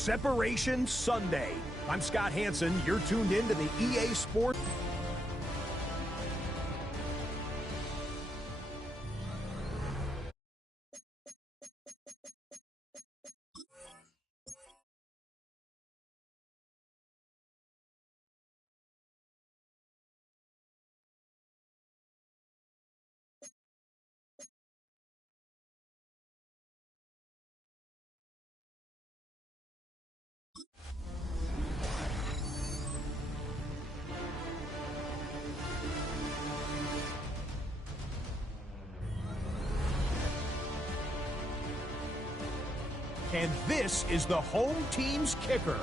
Separation Sunday. I'm Scott Hansen. You're tuned in to the EA Sports. And this is the home team's kicker.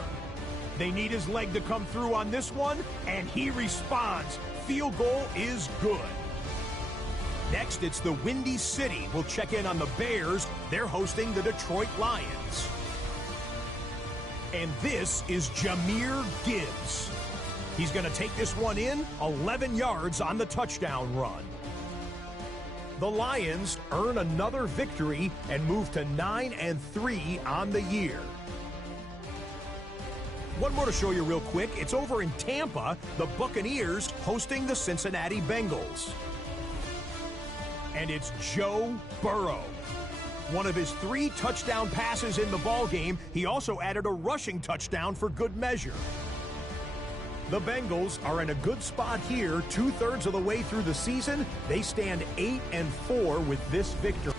They need his leg to come through on this one, and he responds. Field goal is good. Next, it's the Windy City. We'll check in on the Bears. They're hosting the Detroit Lions. And this is Jahmyr Gibbs. He's going to take this one in, 11 yards on the touchdown run. The Lions earn another victory and move to 9-3 on the year. One more to show you real quick. It's over in Tampa, the Buccaneers hosting the Cincinnati Bengals. And it's Joe Burrow. One of his 3 touchdown passes in the ballgame. He also added a rushing touchdown for good measure. The Bengals are in a good spot here, 2/3 of the way through the season. They stand 8-4 with this victory.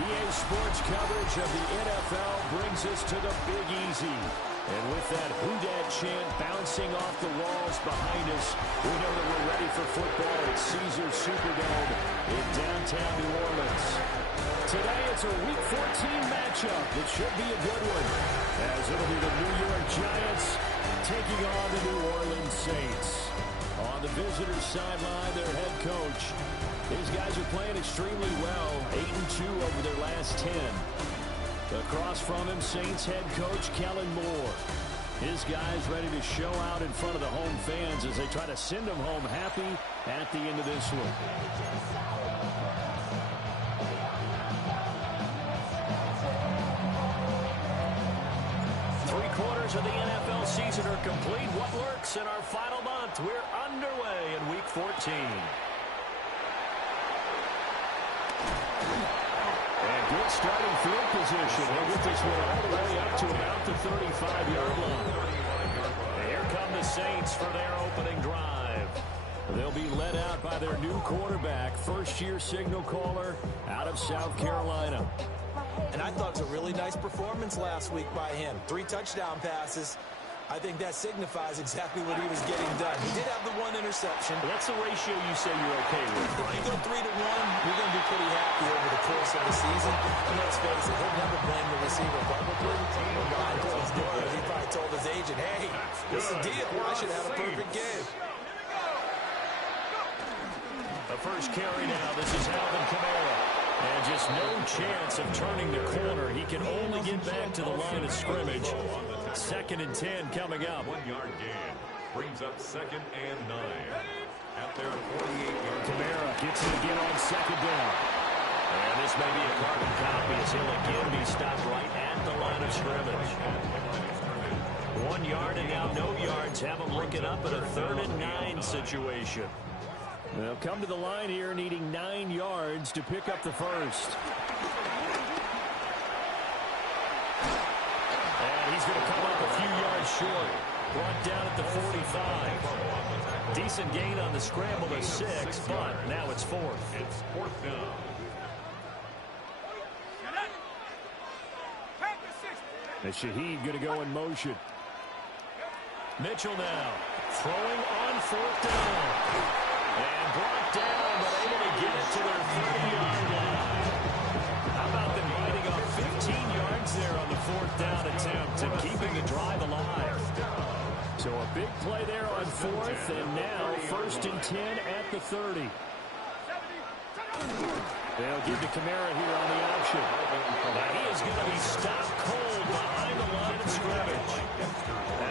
EA Sports coverage of the NFL brings us to the Big Easy. And with that Who Dat chant bouncing off the walls behind us, we know that we're ready for football at Caesars Superdome in downtown New Orleans. Today it's a Week 14 matchup that should be a good one, as it'll be the New York Giants taking on the New Orleans Saints. On the visitors' sideline, their head coach. These guys are playing extremely well, 8-2 over their last 10. Across from him, Saints head coach Kellen Moore. His guys ready to show out in front of the home fans as they try to send them home happy at the end of this one. 3/4 of the NFL season are complete. What works in our final month? We're underway in Week 14. And good starting field position. He'll get this one all the way up to about the 35-yard line. And here come the Saints for their opening drive. They'll be led out by their new quarterback, first-year signal caller out of South Carolina. And I thought it was a really nice performance last week by him. 3 touchdown passes. I think that signifies exactly what he was getting done. He did have the 1 interception. That's the ratio you say you're okay with, right? If you go 3-to-1, you're going to be pretty happy over the course of the season. And let's face it, he'll never blame the receiver publicly. Behind closed doors, he probably told his agent, hey, this is a deal. I should have a perfect game. The first carry now. This is Alvin Kamara. And just no chance of turning the corner. He can only get back to the line of scrimmage. 2nd and 10 coming up. 1-yard gain brings up 2nd and 9. At their 48-yard. Kamara gets it again on 2nd down. And this may be a carbon copy as he'll again be stopped right at the line of scrimmage. 1 yard and now no yards. Have him looking up at a 3rd and 9 situation. They'll come to the line here needing 9 yards to pick up the first. And he's going to come up a few yards short. Brought down at the 45. Decent gain on the scramble to 6, but now it's 4th. It's 4th down. And Shaheed going to go in motion. Mitchell now throwing on 4th down. And brought down, but able to get it to their 30-yard line. How about them biting off 15 yards there on the 4th down attempt and keeping the drive alive? So a big play there on 4th, and now 1st and 10 at the 30. They'll give to Kamara here on the option. Now he is going to be stopped cold behind the line of scrimmage.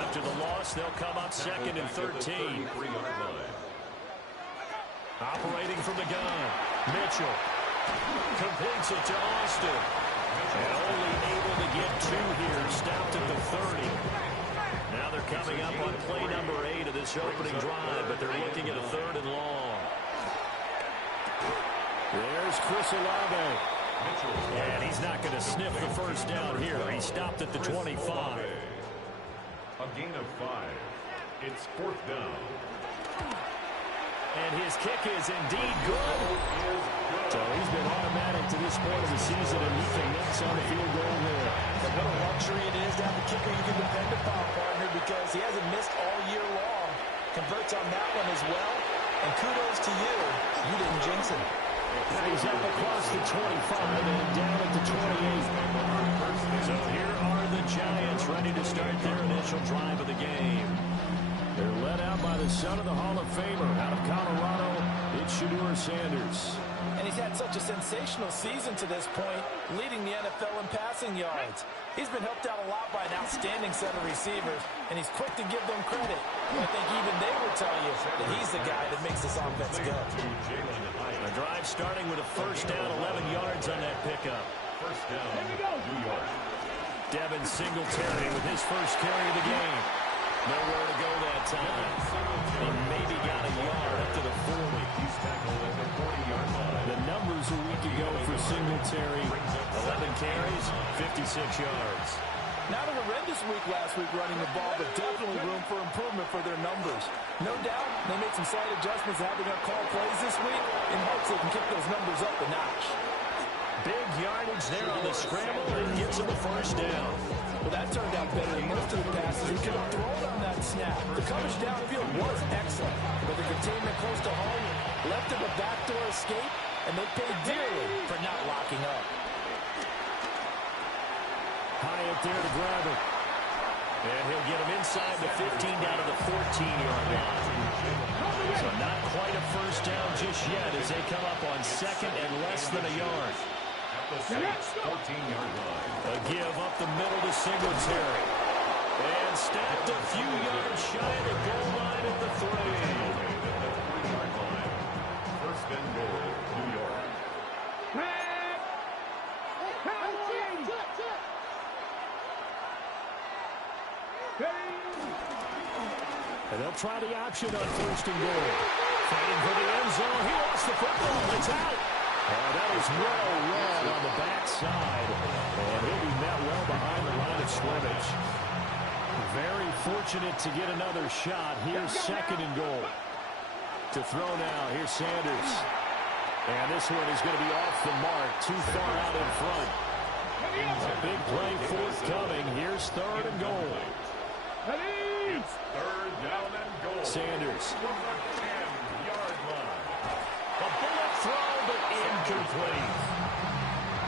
After the loss, they'll come up 2nd and 13. Operating from the gun, Mitchell completes it to Austin. And only able to get 2 here, stopped at the 30. Now they're coming up on play number 8 of this opening drive, but they're looking at a 3rd and long. There's Chris Olave. And he's not going to sniff the first down here. He stopped at the 25. A gain of 5. It's 4th down. And his kick is indeed good. So he's been automatic to this point of the season, and he connects on the field goal there. But what a luxury it is to have a kicker you can depend upon, partner, because he hasn't missed all year long. Converts on that one as well. And kudos to you. You didn't jinx him. Now he's up across the 25 and down at the 28. So here are the Giants ready to start their initial drive of the game. They're led out by the son of the Hall of Famer out of Colorado. It's Shedeur Sanders. And he's had such a sensational season to this point, leading the NFL in passing yards. He's been helped out a lot by an outstanding set of receivers, and he's quick to give them credit. I think even they will tell you that he's the guy that makes this offense go. A drive starting with a first down, 11 yards on that pickup. First down, New York. Devin Singletary with his first carry of the game. Nowhere to go that time. He maybe got a yard up to the 40. He's tackled at the 40-yard line. The numbers a week ago for Singletary, 11 carries, 56 yards. Not a horrendous week last week running the ball, but definitely room for improvement for their numbers. No doubt they made some slight adjustments having their call plays this week in hopes they can kick those numbers up a notch. Big yardage there on the scramble and gets him a first down. Well, that turned out better than most of the passes he could have thrown on that snap. The coverage downfield was excellent, but the containment close to home left him a backdoor escape, and they paid dearly for not locking up. High up there to grab it. And he'll get him inside the 15 down to the 14-yard line. So not quite a first down just yet as they come up on 2nd and less than a yard. The Saints' 14-yard line. A give up the middle to Singletary. And stacked a few yards shy of the goal line at the 3. First and goal, New York. And they'll try the option on 1st and goal. Fighting for the end zone. He lost the football. It's out. Oh, that is well read on the backside. And he'll be met well behind the line of scrimmage. Very fortunate to get another shot. Here's second and goal. To throw now. Here's Sanders. And this one is going to be off the mark. Too far out in front. A big play forthcoming. Here's third and goal. It's third down and goal. Sanders. From the 10-yard line. A bullet throw, but incomplete.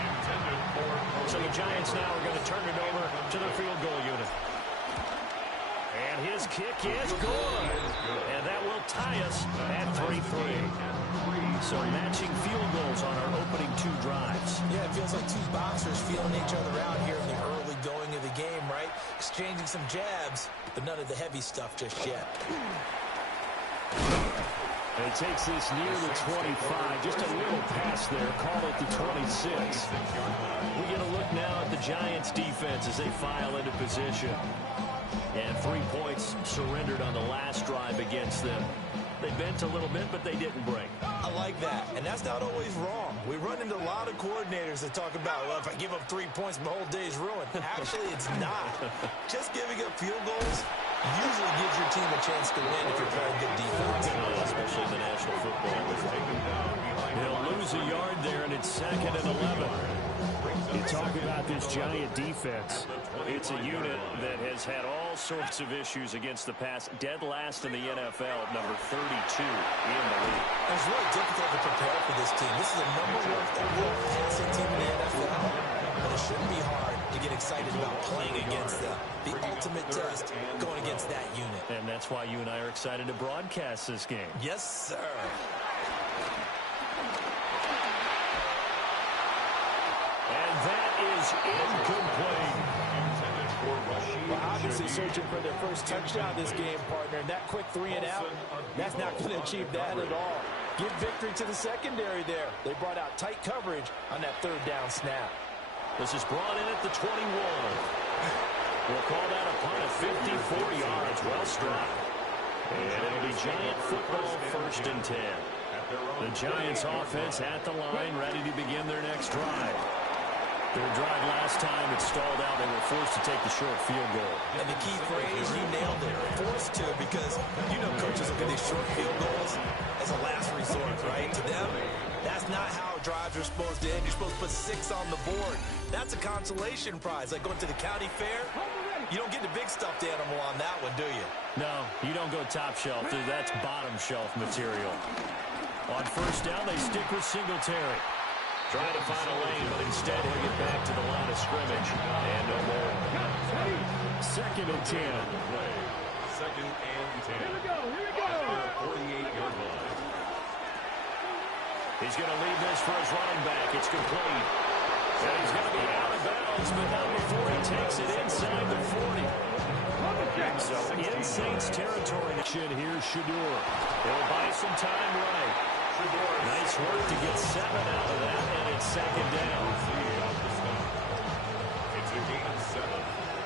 Intended for... So the Giants now are going to turn it over to their field goal unit. And his kick is good. And that will tie us at 3-3. So matching field goals on our opening two drives. Yeah, it feels like two boxers feeling each other out here in the early going of the game, right? Exchanging some jabs, but none of the heavy stuff just yet. And he takes this near the 25. Just a little pass there. Call it the 26. We get a look now at the Giants' defense as they file into position. And 3 points surrendered on the last drive against them. They bent a little bit, but they didn't break. I like that, and that's not always wrong. We run into a lot of coordinators that talk about, well, if I give up 3 points, my whole day's ruined. Actually, it's not. Just giving up field goals usually gives your team a chance to win if you're playing good defense. Especially in the National Football League. They'll lose a yard there, and it's second and 11. You talk about this Giant defense. It's a unit that has had all sorts of issues against the pass. Dead last in the NFL, number 32 in the league. It's really difficult to prepare for this team. This is the #1 overall passing team in the NFL. But it shouldn't be hard to get excited about playing against them. The ultimate test going against that unit. And that's why you and I are excited to broadcast this game. Yes, sir. And that is incomplete. Well, obviously searching for their first touchdown this game, partner. And that quick 3 and out, that's not going to achieve that at all. Give victory to the secondary there. They brought out tight coverage on that third down snap. This is brought in at the 21. We'll call that a punt of 54 yards. Well struck. And it'll be Giant football, 1st and 10. The Giants offense at the line, ready to begin their next drive. Their drive last time, it stalled out. They were forced to take the short field goal. And the key phrase, you nailed it, forced to, because you know coaches look at these short field goals as a last resort, right? To them, that's not how drives are supposed to end. You're supposed to put 6 on the board. That's a consolation prize, like going to the county fair. You don't get the big stuffed animal on that one, do you? No, you don't go top shelf. That's bottom shelf material. On 1st down, they stick with Singletary. Trying to find a lane, but instead he'll get back to the line of scrimmage. And no more. 2nd and 10. Second and 10. Here we go. 48-yard line. He's going to leave this for his running back. It's complete. And he's going to be out of bounds, but not before he takes it inside the 40. So in Saints territory. Here's Shador. He'll buy some time right. Nice work to get 7 out of that, and it's 2nd down. It's a gain of 7.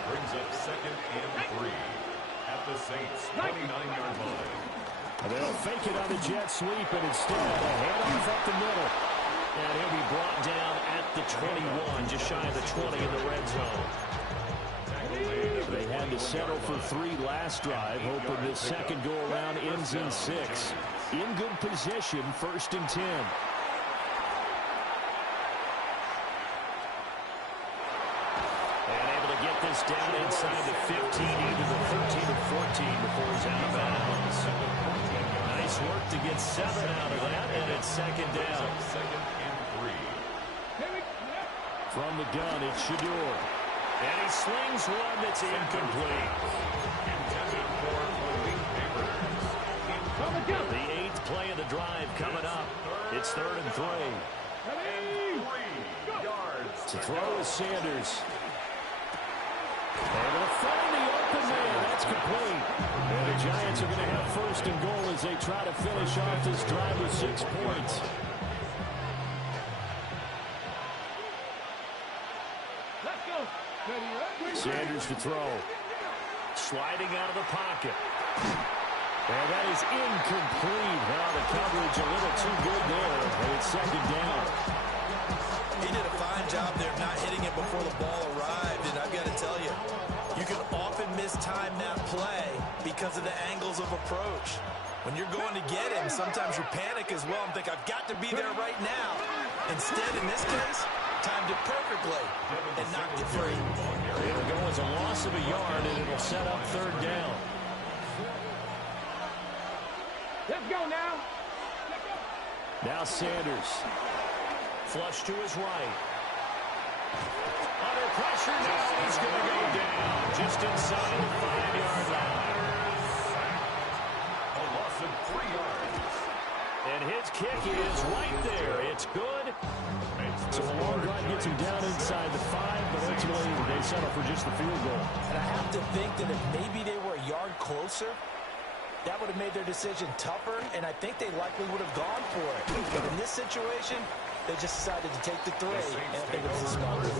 Brings up 2nd and 3 at the Saints' 29-yard line. They'll fake it on the jet sweep, and instead a handoff up the middle. And he'll be brought down at the 21, just shy of the 20 in the red zone. They had to settle for 3 last drive, hoping this second go-around ends in 6. In good position, 1st and 10. And able to get this down inside the 15, into the 13 or 14 before he's out of bounds. Nice work to get 7 out of that, and it's 2nd down. 2nd and 3. From the gun, it's Shador. And he slings one that's incomplete. Intended for Malik Papers. The 8th play of the drive coming up. It's 3rd and 3. 3 yards. To throw is Sanders. Able to find the open man. That's complete. And the Giants are going to have 1st and goal as they try to finish off this drive with 6 points. Ready, Sanders to throw. Sliding out of the pocket. And that is incomplete. Well, the coverage a little too good there, and it's second down. He did a fine job there not hitting it before the ball arrived, and I've got to tell you, you can often mistime that play because of the angles of approach. When you're going to get him, sometimes you panic as well and think, I've got to be there right now. Instead, in this case, timed it perfectly and knocked it free. It'll go as a loss of a yard, and it'll set up third down. Let's go now. Now Sanders. Flush to his right. Under pressure now. He's going to go down just inside the 5-yard line. A loss of 3 yards. And his kick is right there. It's good. So a long drive gets him down inside the 5, but ultimately they settle for just the field goal. And I have to think that if maybe they were a yard closer, that would have made their decision tougher, and I think they likely would have gone for it. But in this situation, they just decided to take the 3, and I think it was a smart move.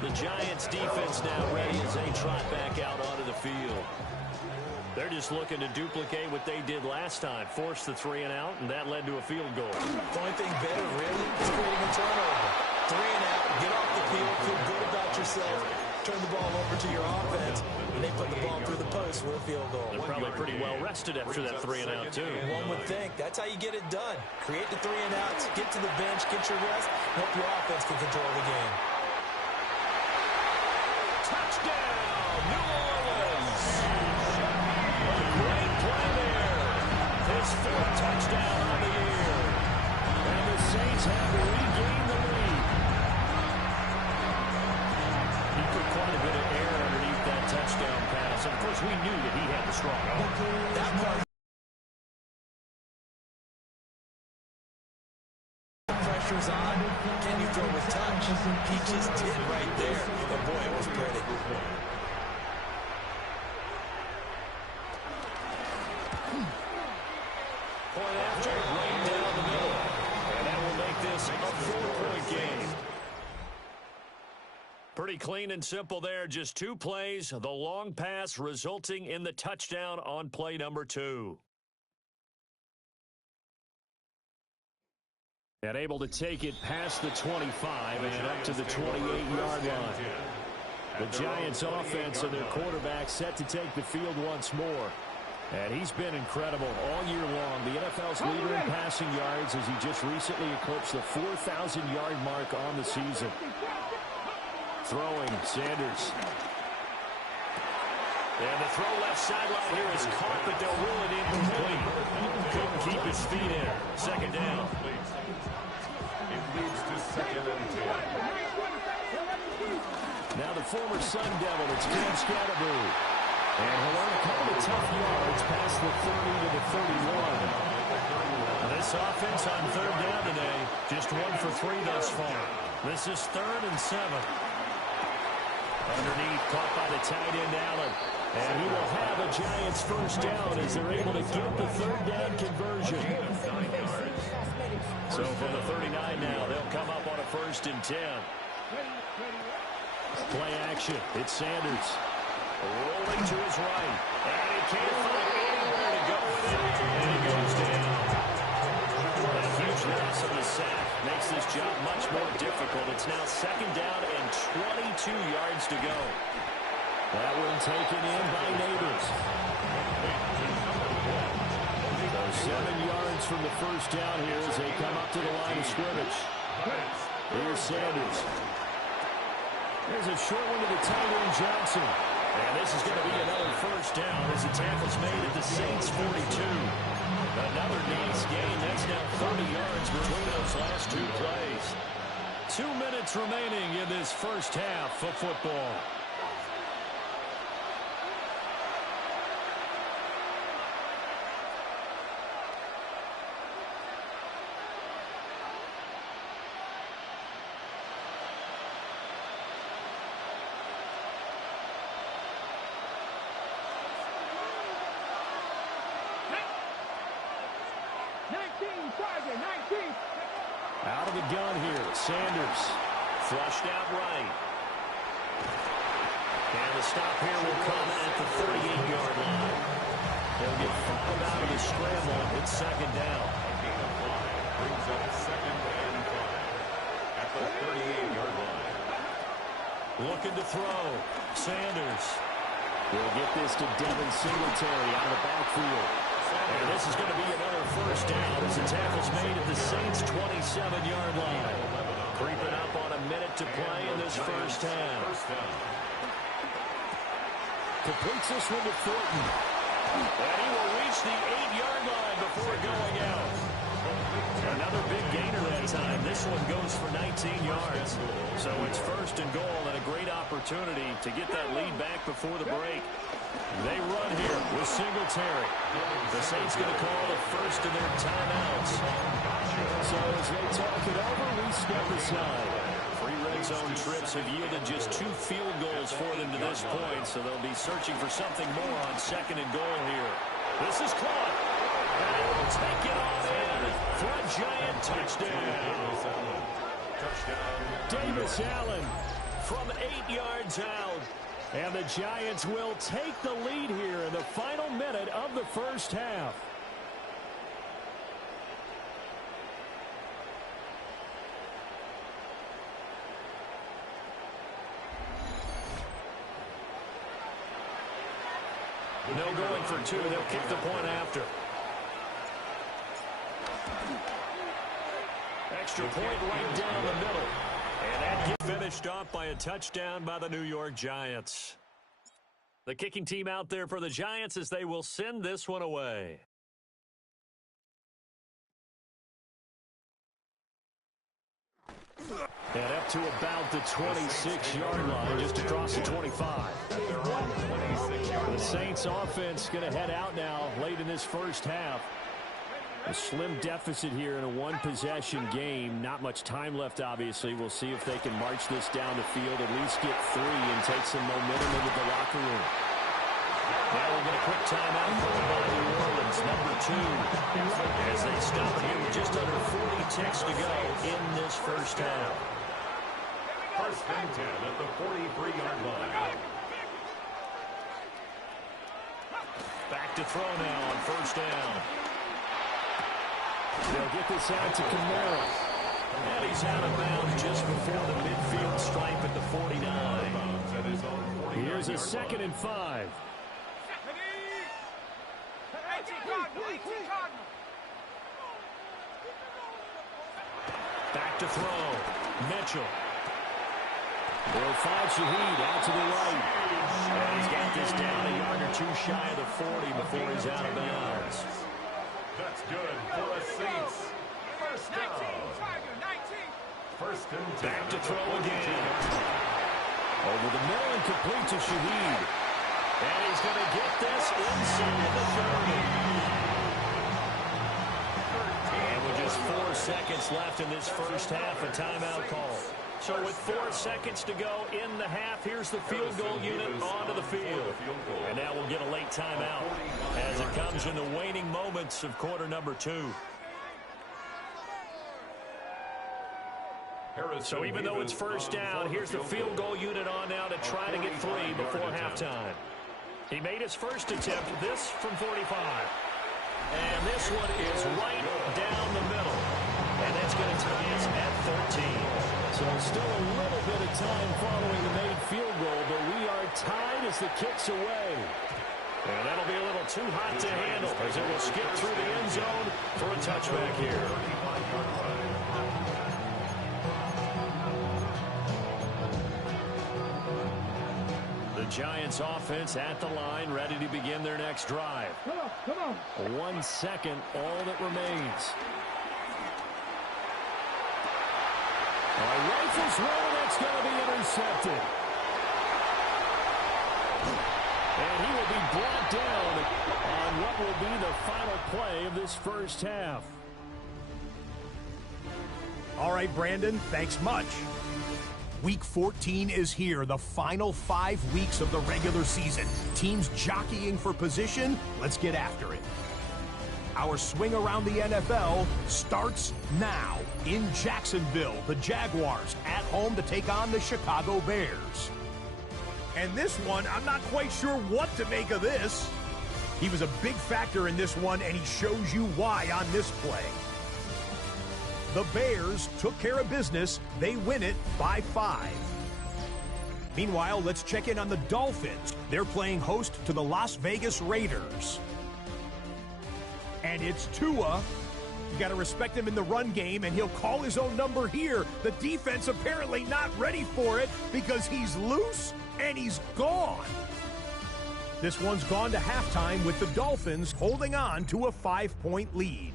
The Giants' defense now ready as they trot back out onto the field. They're just looking to duplicate what they did last time, force the 3 and out, and that led to a field goal. The only thing better, really, is creating a turnover. 3 and out, get off the field, feel good about yourself, turn the ball over to your offense, and they put the ball through the post for a field goal. They're probably pretty well rested after that 3 and out, too. One would think. That's how you get it done. Create the 3 and outs, get to the bench, get your rest, and hope your offense can control the game. Touchdown, New Orleans! A great play there. His 4th touchdown on the year. And the Saints have regained the lead. He put quite a bit of air underneath that touchdown pass. And of course, we knew that he had the strong arm. That part. Pressure's on. Can you throw with touch? He just did right there. But boy, it was pretty. Point after, right down the middle. And that will make this a 4-point game. Pretty clean and simple there. Just 2 plays. The long pass resulting in the touchdown on play number 2. And able to take it past the 25 and up to the 28-yard line. The Giants' offense and their quarterback set to take the field once more. And he's been incredible all year long. The NFL's leader in passing yards as he just recently eclipsed the 4,000-yard mark on the season. Throwing, Sanders. And the throw left sideline here is caught, but they'll rule it incomplete. Couldn't keep his feet in. Second down. It leads to 2nd and 10. Now the former Sun Devil, it's Cam Scatterboo. And he'll earn a couple of tough yards past the 30 to the 31. This offense on third down today, just 1 for 3 thus far. This is 3rd and 7. Underneath, caught by the tight end, Allen. And he will have a Giants first down as they're able to get the third down conversion. So from the 39 now, they'll come up on a 1st and 10. Play action. It's Sanders. Rolling to his right. And he can't find anywhere to go with it. And he goes down. A huge loss on the sack makes this job much more difficult. It's now 2nd down and 22 yards to go. That one taken in by Neighbors. So 7 yards from the first down here as they come up to the line of scrimmage. Here's Sanders. There's a short one to the tight end, Johnson. And this is going to be another first down as the tackle's made at the Saints' 42. Another nice gain. That's now 30 yards between those last 2 plays. 2 minutes remaining in this first half of football. Out of the gun here, Sanders. Flushed out right. And the stop here will come at the 38-yard line. They'll get 5 out scramble. It's second down. A gain of 5 brings up second and 5 at the 38-yard line. Looking to throw. Sanders will get this to Devin Singletary out of the backfield. And this is going to be another first down as the tackle's made at the Saints' 27-yard line. Creeping up on a minute to play in this first half. Completes this one to Thornton. And he will reach the 8-yard line before going out. Another big gainer that time. This one goes for 19 yards. So it's first and goal and a great opportunity to get that lead back before the break. They run here with Singletary. The Saints going to call the first of their timeouts. So as they talk it over, we step aside. 3 red zone trips have yielded just 2 field goals for them to this point, so they'll be searching for something more on second and goal here. This is caught. And they will take it on in for a giant touchdown. Davis Allen from 8 yards out. And the Giants will take the lead here in the final minute of the first half. No going for 2. They'll kick the point after. Extra point right down the middle. And that gets finished off by a touchdown by the New York Giants. The kicking team out there for the Giants as they will send this one away. And up to about the 26-yard line, just across the 25. The Saints offense going to head out now late in this first half. A slim deficit here in a one-possession game. Not much time left, obviously. We'll see if they can march this down the field, at least get 3 and take some momentum into the locker room. Now we'll get a quick timeout called by New Orleans, number 2. As they stop it here with just under 40 ticks to go in this first half. First and 10 at the 43-yard line. Back to throw now on first down. They'll get this out to Kamara. And he's out of bounds just before the midfield stripe at the 49. Here's a 2nd and 5. Back to throw. Mitchell. They'll find Shaheed out to the right. And he's got this down a yard or 2 shy of the 40 before he's out of bounds. That's good for the Saints. First down. First and 10. Back to throw again. Over the middle and complete to Shaheed. And he's going to get this inside the 30. And with just 4 seconds left in this first half, a timeout call. So with 4 seconds to go in the half, here's the field goal unit onto the field. And now we'll get a late timeout as it comes in the waning moments of quarter number 2. So even though it's first down, here's the field goal unit on now to try to get 3 before halftime. He made his first attempt, this from 45. And this one is right down the middle. And that's going to tie us at 13. So still a little bit of time following the made field goal, but we are tied as the kick's away. And that'll be a little too hot to handle as it will skip through the end zone for a touchback here. The Giants offense at the line, ready to begin their next drive. Come on. 1 second, all that remains. Rifles one, that's going to be intercepted. And he will be brought down on what will be the final play of this first half. All right, Brandon, thanks much. Week 14 is here, the final 5 weeks of the regular season. Teams jockeying for position. Let's get after it. Our swing around the NFL starts now. In Jacksonville, the Jaguars at home to take on the Chicago Bears. And this one, I'm not quite sure what to make of this. He was a big factor in this one, and he shows you why on this play. The Bears took care of business. They win it by 5. Meanwhile, let's check in on the Dolphins. They're playing host to the Las Vegas Raiders. And it's Tua. You got to respect him in the run game, and he'll call his own number here. The defense apparently not ready for it because he's loose and he's gone. This one's gone to halftime with the Dolphins holding on to a 5-point lead.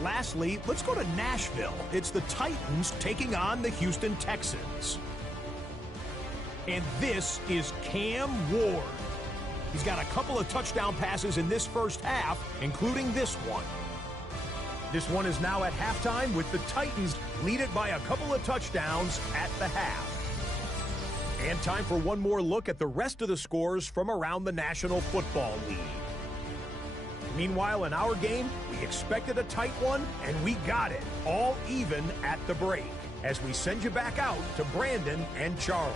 Lastly, let's go to Nashville. It's the Titans taking on the Houston Texans. And this is Cam Ward. He's got a couple of touchdown passes in this first half, including this one. This one is now at halftime with the Titans lead it by a couple of touchdowns at the half. And time for one more look at the rest of the scores from around the National Football League. Meanwhile, in our game, we expected a tight one, and we got it, all even at the break, as we send you back out to Brandon and Charles.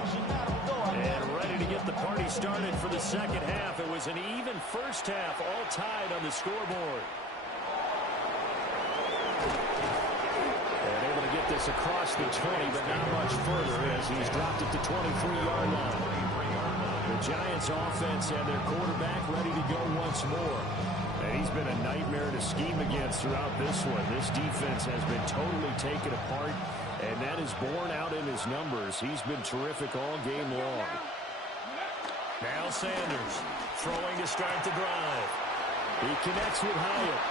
And ready to get the party started for the second half. It was an even first half, all tied on the scoreboard. And able to get this across the 20, but not much further as he's dropped it to 23-yard line. The Giants offense and their quarterback ready to go once more. And he's been a nightmare to scheme against throughout this one. This defense has been totally taken apart, and that is borne out in his numbers. He's been terrific all game long. Now Sanders throwing to start the drive. He connects with Hyatt.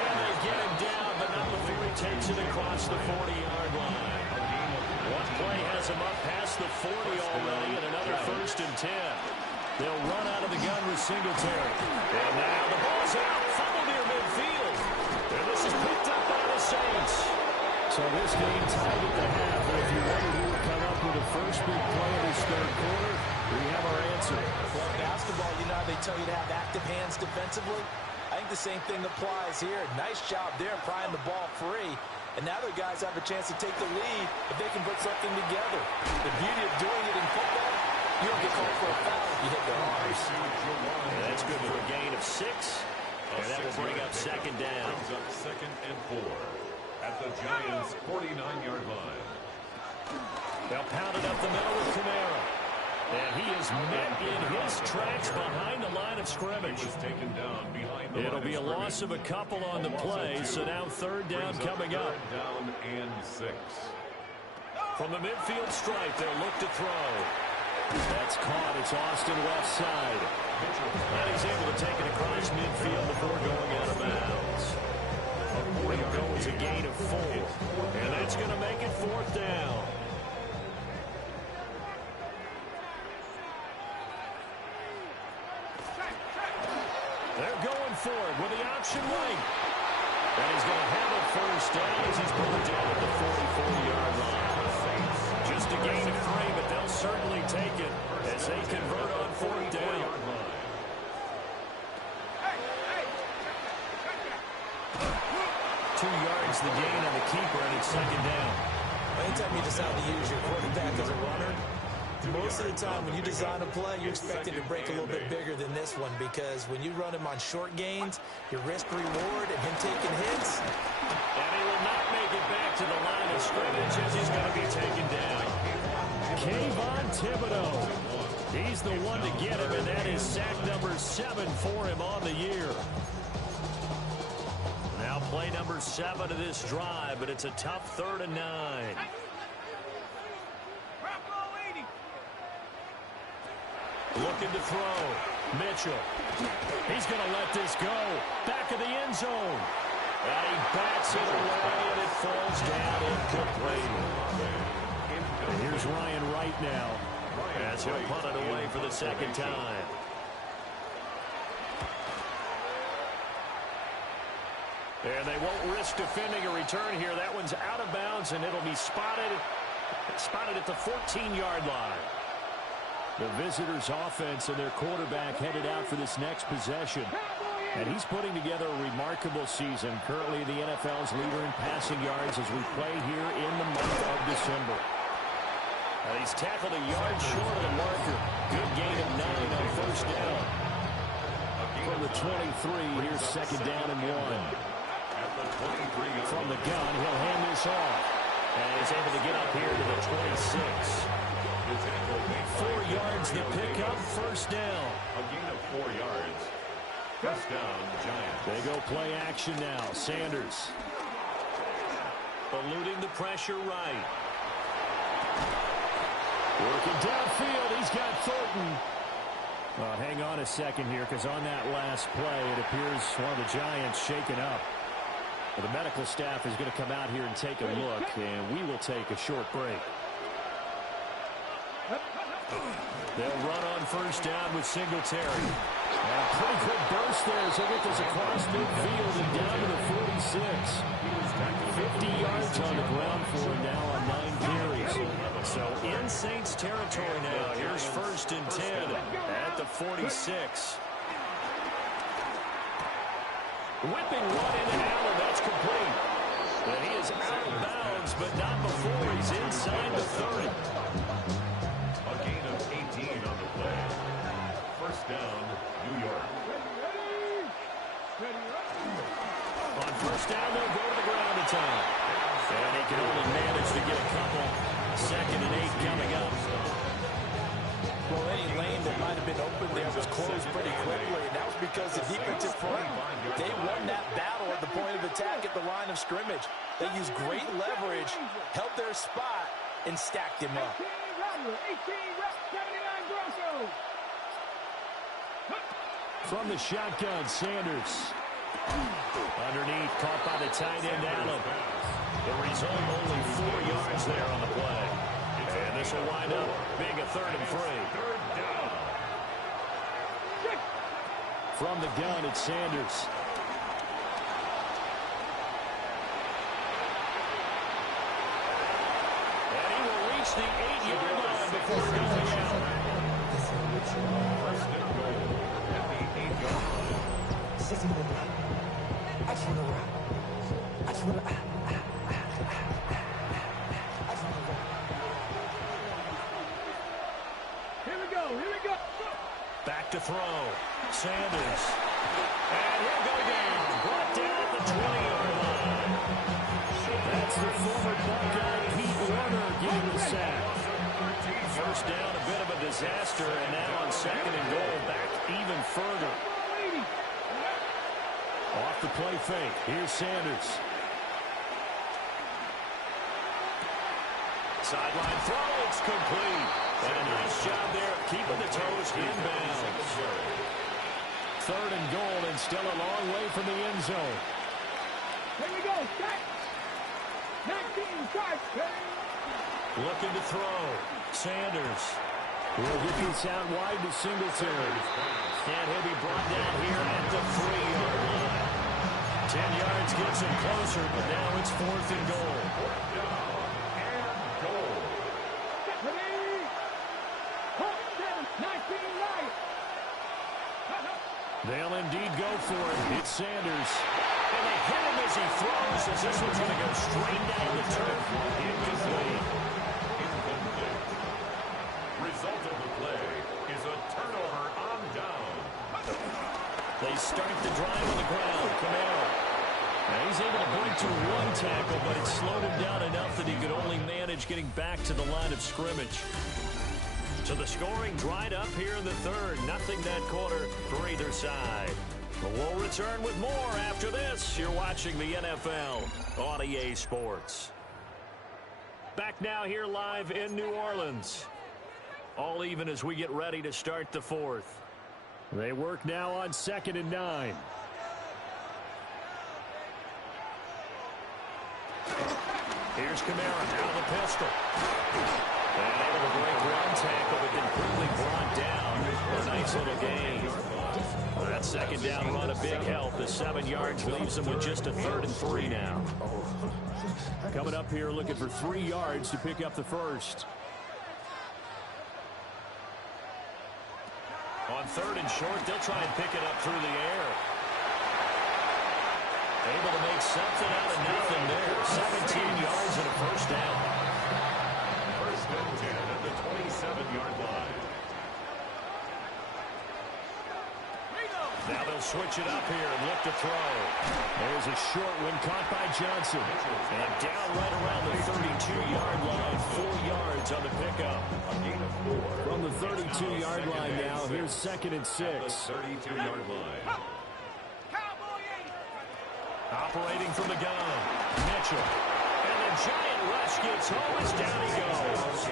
And they get him down, but not before he takes it across the 40-yard line. One play has him up past the 40 already, and another 1st and 10. They'll run out of the gun with Singletary. And now the ball's out. Fumble near midfield. And this is picked up by the Saints. So this game tied at the half. And if you wonder who would come up with the first big play of this third quarter, we have our answer. Well, in basketball, you know how they tell you to have active hands defensively? I think the same thing applies here. Nice job there prying the ball free. And now their guys have a chance to take the lead if they can put something together. The beauty of doing it in football, you don't get called for a foul if you hit the arms. And that's good for a gain of 6. And that will bring up second down. Brings up 2nd and 4 at the Giants' 49-yard line. They'll pound it up the middle with Kamara. And he is met in his tracks behind the line of scrimmage. He was taken down behind the It'll line be a of loss of a couple on the play, so now third down coming up. Third down and 6. From the midfield stripe, they'll look to throw. That's caught. It's Austin left side. And he's able to take it across midfield before going out of bounds. It'll go as a gain of 4. And that's going to make it 4th down. They're going for it with the option right. And he's going to have it first down as he's brought down at the 44-yard line. Just a gain of 3, but they'll certainly take it as they convert on 4th down. 2 yards the gain on the keeper, and it's second down. Anytime you decide to use your quarterback as a runner, most of the time when you design a play, you expect it to break a little bit bigger than this one, because when you run him on short gains, your risk-reward and him taking hits. And he will not make it back to the line of scrimmage as he's going to be taken down. Kayvon Thibodeau. He's the one to get him, and that is sack number 7 for him on the year. Now play number 7 of this drive, but it's a tough 3rd and 9. Looking to throw. Mitchell. He's going to let this go. Back of the end zone. And he bats it away, and it falls down incomplete. And here's Ryan Wright now, as he'll punt it away for the second time. 2 And they won't risk defending a return here. That one's out of bounds, and it'll be spotted at the 14-yard line. The visitors' offense and their quarterback headed out for this next possession. And he's putting together a remarkable season. Currently the NFL's leader in passing yards as we play here in the month of December. And he's tackled a yard short of the marker. Good gain of 9 on first down. From the 23, here's second down and 1. From the gun, he'll hand this off. And he's able to get up here to the 26. 4 yards the pickup, first down. A gain of 4 yards. First down, Giants. They go play action now. Sanders eluding the pressure right. Working downfield, he's got Thornton. Hang on a second here, because on that last play, it appears one of the Giants shaken up. The medical staff is going to come out here and take a look, and we will take a short break. They'll run on first down with Singletary. And a pretty good burst there as they get this across midfield and down to the 46. 50 yards on the ground for him now on 9 carries. So in Saints territory now. Here's first and 10 at the 46. Whipping one into Allen. That's complete. And he is out of bounds, but not before he's inside the 30. A gain of 18 on the play. First down, New York. On first down, they'll go to the ground a time. And he can only manage to get a couple. Second and 8 coming up. Well, any lane that might have been open there was closed pretty quickly, and that was because the defensive front, they won that battle at the point of attack at the line of scrimmage. They used great leverage, held their spot, and stacked him up. From the shotgun, Sanders. Underneath, caught by the tight end, Allen. The result, only 4 yards there on the play. And this will wind up being a 3rd and 3. From the gun, it's Sanders. And he will reach the 8-yard line before going out. First and goal at the 8-yard line. Here we go. Back to throw. Sanders. And he'll go down. Brought down at the 20-yard line. That's the former Buckeye Pete Warner getting the sack. First down, a bit of a disaster, and now on second and goal, back even further. Off the play fake. Here's Sanders. Sideline throw. It's complete. And a nice job there of keeping the toes inbounds. 3rd and goal, and still a long way from the end zone. Here we go. Set. 19, start. Looking to throw. Sanders will get this out wide to Singletary. And he'll be brought down here at the 3-yard line. 10 yards gets him closer, but now it's 4th and goal. They'll indeed go for it. It's Sanders. And they hit him as he throws, as this one's going to go straight down the turf. Incomplete. Result of the play is a turnover on down. They start the drive on the ground. Camaro. Now he's able to break to 1 tackle, but it slowed him down enough that he could only manage getting back to the line of scrimmage. So the scoring dried up here in the 3rd. Nothing that quarter for either side. But we'll return with more after this. You're watching the NFL on EA Sports. Back now here live in New Orleans. All even as we get ready to start the 4th. They work now on 2nd and 9. Here's Kamara, now the pistol. And able to break one tackle, but then quickly brought down. A nice little gain. That second down run, a big help. The 7 yards leaves them with just a 3rd and 3 now. Coming up here looking for 3 yards to pick up the first. On 3rd and short, they'll try and pick it up through the air. Able to make something out of nothing there. 17 yards and a first down. First and 10 at the 27-yard line. Now they'll switch it up here and look to throw. There's a short one caught by Johnson. And down right around the 32-yard line. 4 yards on the pickup. A gain of 4. From the 32-yard line now, here's 2nd and 6. 32-yard line. Operating from the gun. Mitchell. And the giant rush gets home as down he goes.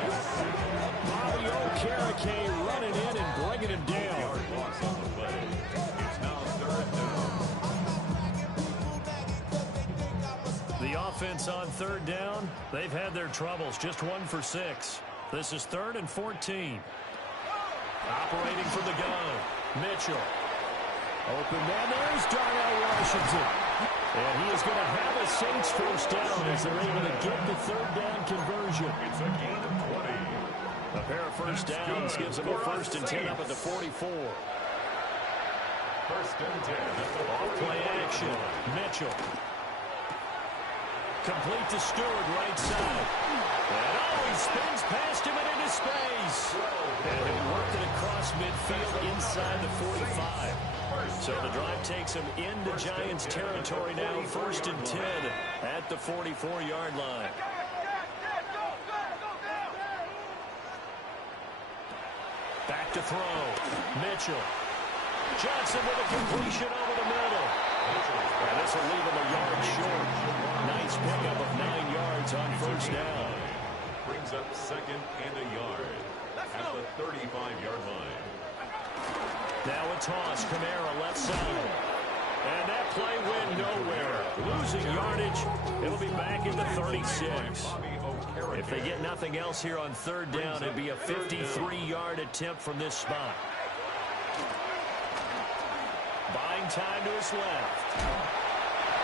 Bobby Okereke running in and bringing him down. Loss on the play. It's now 3rd down. The offense on 3rd down, they've had their troubles. Just 1 for 6. This is 3rd and 14. Operating from the gun. Mitchell. Open man, there's Darnell Washington. And he is going to have a Saints first down as they're able to get the 3rd down conversion. It's a gain of 20. A pair of first downs gives them a 1st and 10 up at the 44. 1st and 10 at the Off-play action. Mitchell. Complete to Stewart, right side. And he spins past him and into space. And he worked it across midfield inside the 45. So the drive takes him into Giants territory now. 1st and 10 at the 44-yard line. Back to throw. Mitchell. Johnson with a completion over the middle. And this will leave him a yard short. Nice pickup of 9 yards on 1st down. brings up 2nd and a yard at the 35-yard line. Now a toss. Kamara left side. And that play went nowhere. Losing yardage. It'll be back in the 36. If they get nothing else here on 3rd down, it'd be a 53-yard attempt from this spot. Buying time to his left.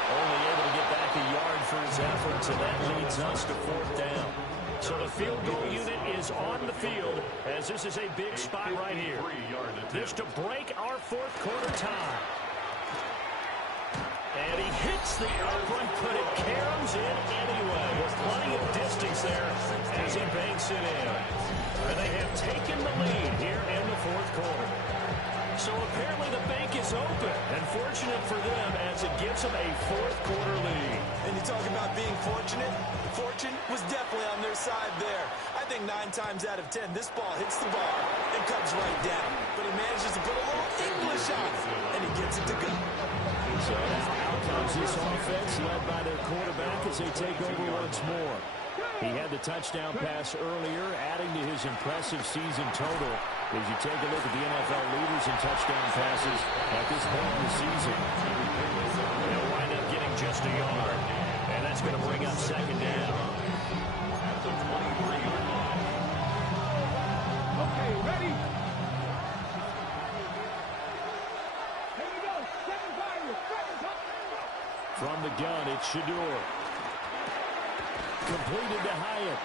Only able to get back a yard for his efforts, and that leads us to 4th down. So the field goal unit is on the field as this is a big spot right here. This to break our 4th quarter tie. And he hits the upright, but it caroms in anyway. There's plenty of distance there as he banks it in. And they have taken the lead here in the 4th quarter. So apparently the bank is open, and fortunate for them as it gives them a 4th quarter lead. And you talk about being fortunate? Fortune was definitely on their side there. I think 9 times out of 10, this ball hits the bar and comes right down. But he manages to put a little English on it, and he gets it to go. So out comes this offense led by their quarterback as they take over once more. He had the touchdown pass earlier, adding to his impressive season total as you take a look at the NFL leaders in touchdown passes at this point in the season. They'll wind up getting just a yard, and that's going to bring up 2nd down. At the 23-yard line. Okay, ready? Here we go. 7-5. From the gun, it's Shador. Completed to Hyatt.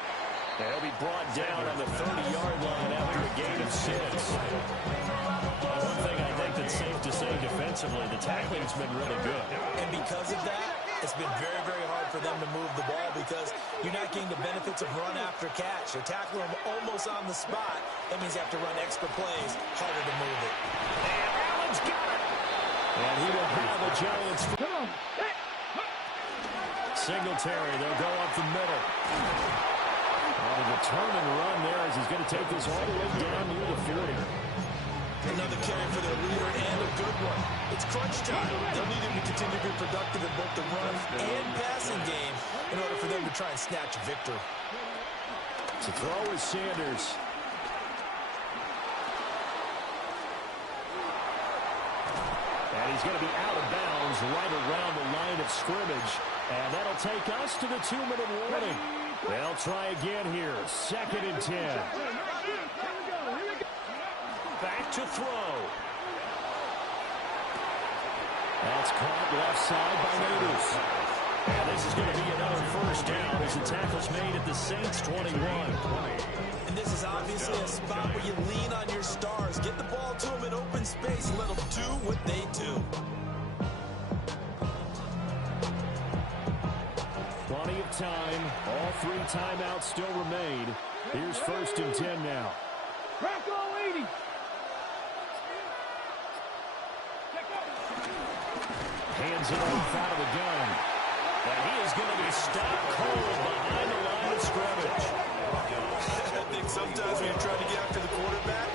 They'll be brought down on the 30-yard line after a gain of 6. One thing I think that's safe to say defensively, the tackling's been really good. And because of that, it's been very, very hard for them to move the ball because you're not getting the benefits of run after catch. You're tackling them almost on the spot. That means you have to run extra plays, harder to move it. And Allen's got it. And he will have the Giants. Come on. Singletary, they'll go up the middle. On a turn and run there as he's going to take this all the way down near the 40. Another carry for their leader and a good one. It's crunch time. They'll need him to continue to be productive in both the run and passing game in order for them to try and snatch a victory. To throw is Sanders. And he's going to be out of bounds right around the line of scrimmage. And that'll take us to the 2-minute warning. They'll try again here. 2nd and 10. Back to throw. That's caught left side by Natives. And this is going to be another first down as the tackle's made at the Saints 21. And this is obviously a spot where you lean on your stars. Get the ball to them in open space. Let them do what they do. Plenty of time. All 3 timeouts still remain. Here's 1st and 10 now. Hands it off out of the gun. And he is going to be stopped cold behind the line of scrimmage. I think sometimes when you're trying to get after the quarterback,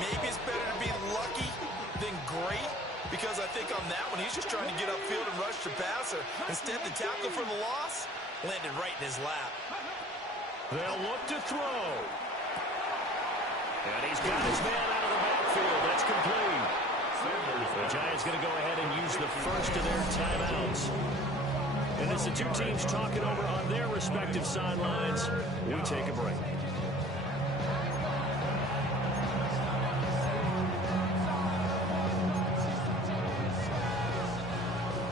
maybe it's better to be lucky than great. Because I think on that one, he's just trying to get upfield and rush the passer. Instead, the tackle for the loss landed right in his lap. They'll look to throw. And he's got his man out of the backfield. That's complete. The Giants going to go ahead and use the first of their timeouts. And as the 2 teams talking over on their respective sidelines, we take a break.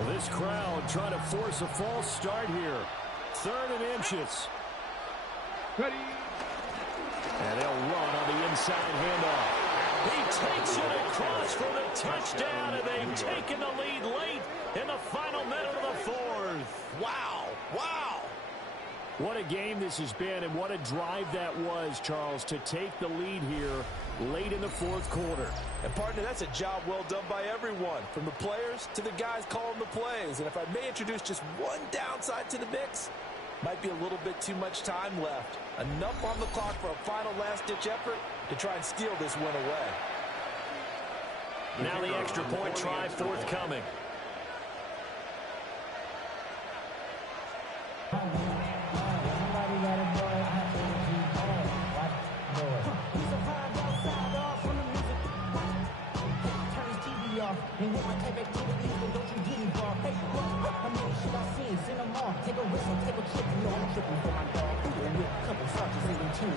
This crowd trying to force a false start here. 3rd and inches. Ready. And they'll run on the inside handoff. He takes it across for the touchdown, and they've taken the lead late in the final minute of the 4th. Wow. Wow. What a game this has been, and what a drive that was, Charles, to take the lead here late in the 4th quarter. And, partner, that's a job well done by everyone, from the players to the guys calling the plays. And if I may introduce just one downside to the mix, might be a little bit too much time left. Enough on the clock for a final last-ditch effort to try and steal this win away. Now the extra point try forthcoming.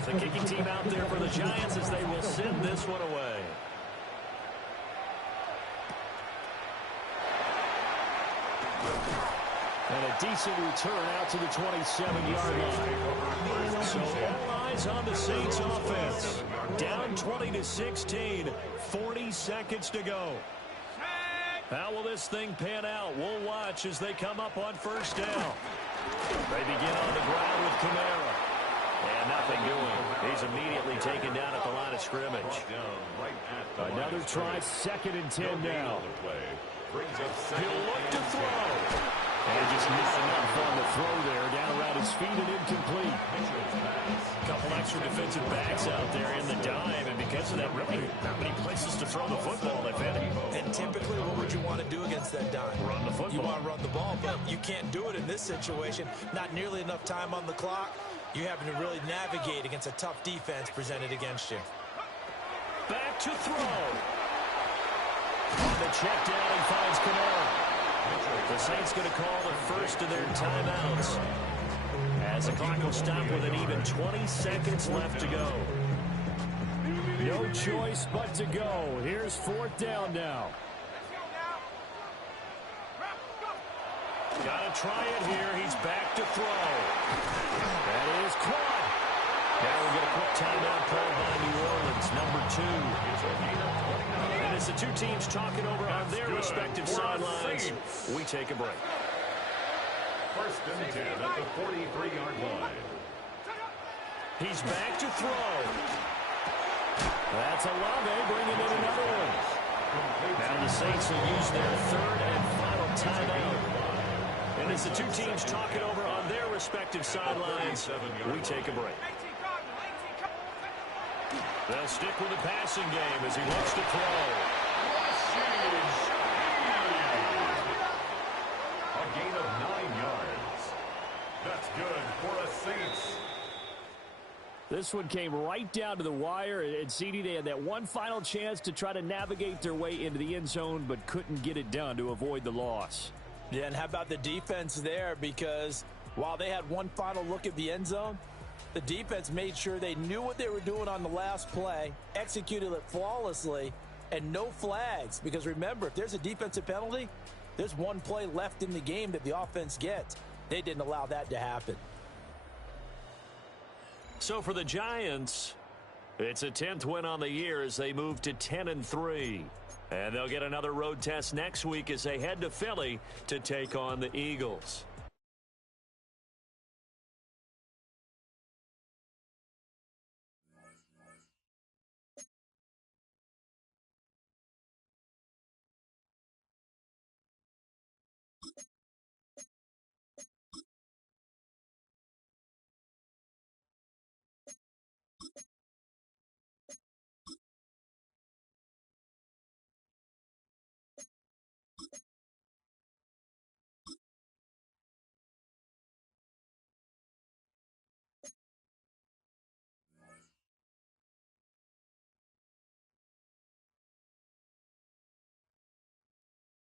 The kicking team out there for the Giants as they will send this one away. And a decent return out to the 27-yard line. So all eyes on the Saints offense. Down 20-16, 40 seconds to go. How will this thing pan out? We'll watch as they come up on 1st down. They begin on the ground with Kamara. And nothing doing. He's immediately taken down at the line of scrimmage. Another try, 2nd and 10 now. He'll look to throw. And just not enough on the throw there. Down around his feet and incomplete. A couple extra defensive backs out there in the dime. And because of that, really not many places to throw the football, if any. And typically, what would you want to do against that dime? Run the football. You want to run the ball, but you can't do it in this situation. Not nearly enough time on the clock. You're having to really navigate against a tough defense presented against you. Back to throw. On the check down, he finds Kamara. The Saints going to call the first of their timeouts as the clock will stop with an even 20 seconds left to go. No choice but to go. Here's 4th down now. Got to try it here. He's back to throw. That is caught. Now we'll get a quick timeout called by New Orleans, number 2. And as the 2 teams talking over on their respective sidelines, we take a break. 1st and 10 at the 43-yard line. He's back to throw. That's Olave bringing in another one. Now the Saints will use their 3rd and final timeout. And as the 2 teams talking over on their respective sidelines, we take a break. They'll stick with the passing game as he looks to throw. A gain of 9 yards. That's good for a Saints. This one came right down to the wire, and CD, they had that one final chance to try to navigate their way into the end zone, but couldn't get it done to avoid the loss. Yeah, and how about the defense there? Because while they had one final look at the end zone, The defense made sure they knew what they were doing on the last play, executed it flawlessly, and no flags. Because remember, if there's a defensive penalty, there's one play left in the game that the offense gets. They didn't allow that to happen. So for the Giants, it's a 10th win on the year as they move to 10-3. And they'll get another road test next week as they head to Philly to take on the Eagles.